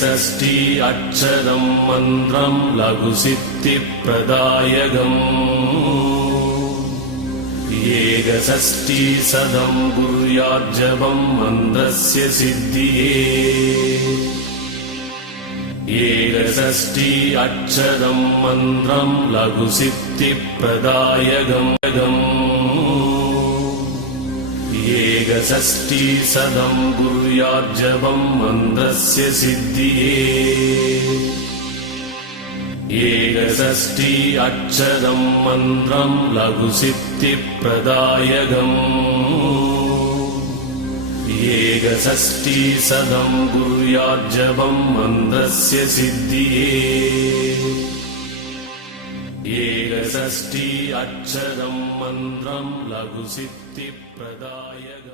एकषष्टि अक्षरं मन्त्रं लघुसिद्धिप्रदायकम् एकषष्टिशतं कुर्याज्जपं मन्त्रस्य सिद्धिये एकषष्टि अक्षरं मन्त्रं लघुसिद्धिप्रदायकम् एकषष्टिशतं कुर्याज्जपं मन्त्रस्य सिद्धिये एकषष्टि अक्षरं मन्त्रं लघुसिद्धिप्रदायकम् एकषष्टिशतं कुर्याज्जपं मन्त्रस्य सिद्धिये एकषष्टि अक्षरं मन्त्रं लघुसिद्धिप्रदायकम्।